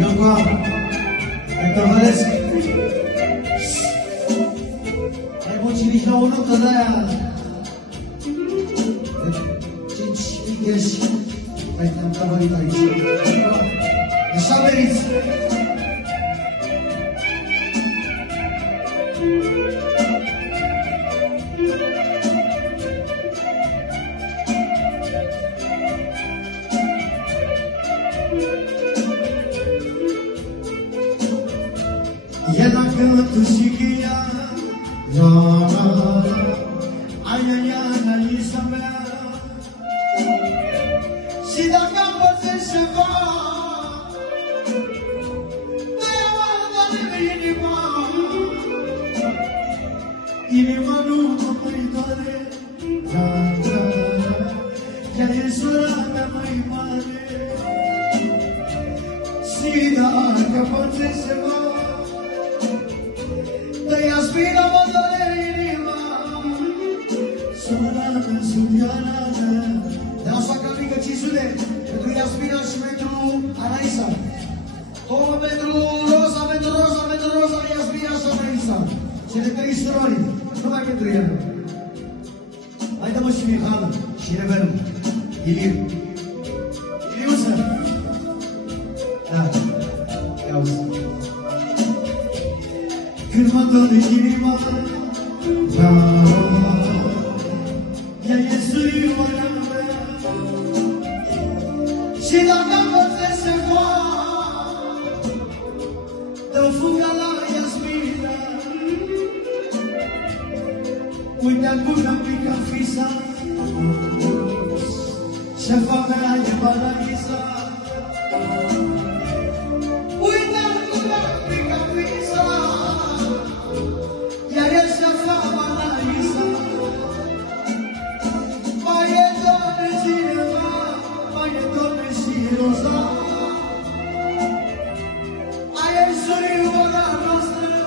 Ioca, Tăvăresc. Ai muncit la o notă de aia. 5 ești. Hai, te-am tăvărit aici. Așa meriți. Ela canta chiquinha, ai ai ai Isabel. Se da capa você se va, inima nu mă mai doare, ea e sora mea mai mare. Se da capa você se va, te-ai aspira mă doare inima, sora mea, subiana mea. De așa ca mică 500 pentru Iasmina și pentru Anaisa. Două pentru Rosa, pentru Rosa, pentru Rosa, Iasmina și Anaisa. Cele 3 surori, numai pentru el. Hai dă-mă și Mihana și Revelul, Iliu. Iliuță! Da, ia uzi. Când mă doare inima, ea e surioara mea. Și dacă poate se va, dă fuga la Iasmina. Uite acum am picat fisa, șefa mea e Balaisa. Uite acum am picat fisa, iar e șefa Balaisa. Mai e doamne cineva, mai e doamne și Rosa. Aia e surioara noastră,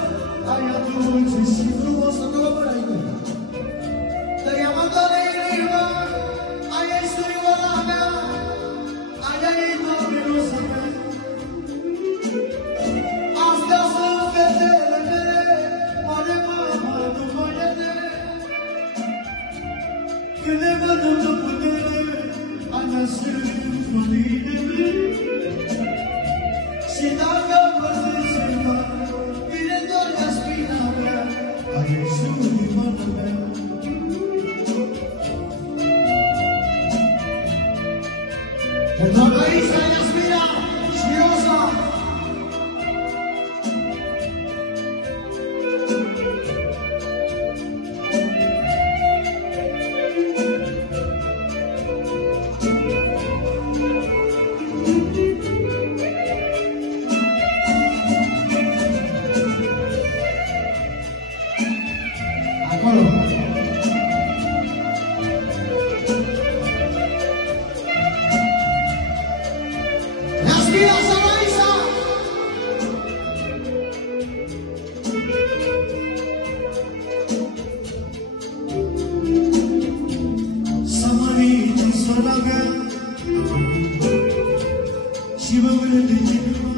aia dulce și frumoasă. Te-i-am doamne inima, aia e surioara mea, aia e doamne Rosa mea. Astea sunt fetele mele, oare mama nu mă ierte? Când ne văd în putere, alea sunt florile. Și dacă mă ziceva, vine doar Iasmina mea, aia e surioara mea. Pentru Anaisa, Iasmina și Rosa. Acolo. Iasmina și Anaisa. S-a mărit în sora mea și mă vede inima.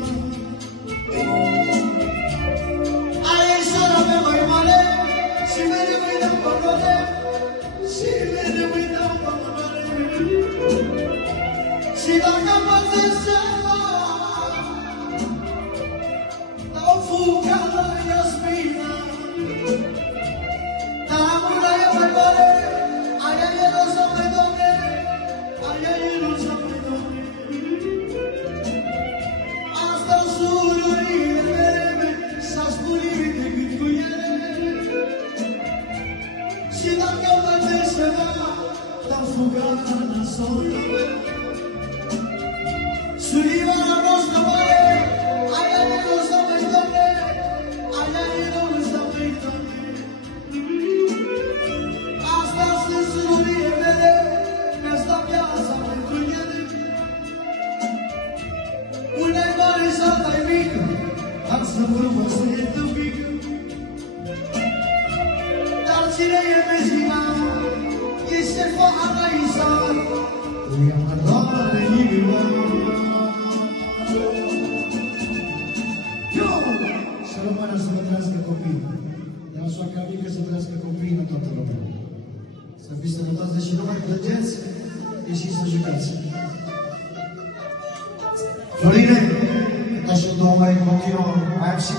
Aia e sora mea mai mare și mereu îi dau pămâne, și mereu îi dau pămâne. Și dacă poate să dau fuga la Iasmina, dar una e mai mare, aia e Rosa mai doamne, aia e Rosa mai doamne. Asta surorile mele s-a spurit decât cu ele. Și dacă poate să dau fuga la sora mea. Surioara noastră mare, aia e Rosa mai doamne, aia e Rosa mai doamne. Astea sunt surorile mele, mi-asta viața pentru ele. Una-i mare și alta-i mică, dar să frumoasă e tâmpică. Dar cine e vecina, e șefa Anaisa, ea mă doare inima. să rămână să vă trăiască copiii. De la soacra mică să trăiască copiii, nu toată lumea. Să fiți sănătoase și nu mai plângeți, ieșiți să jucați. Florine, ca și două mai continuă, mai am și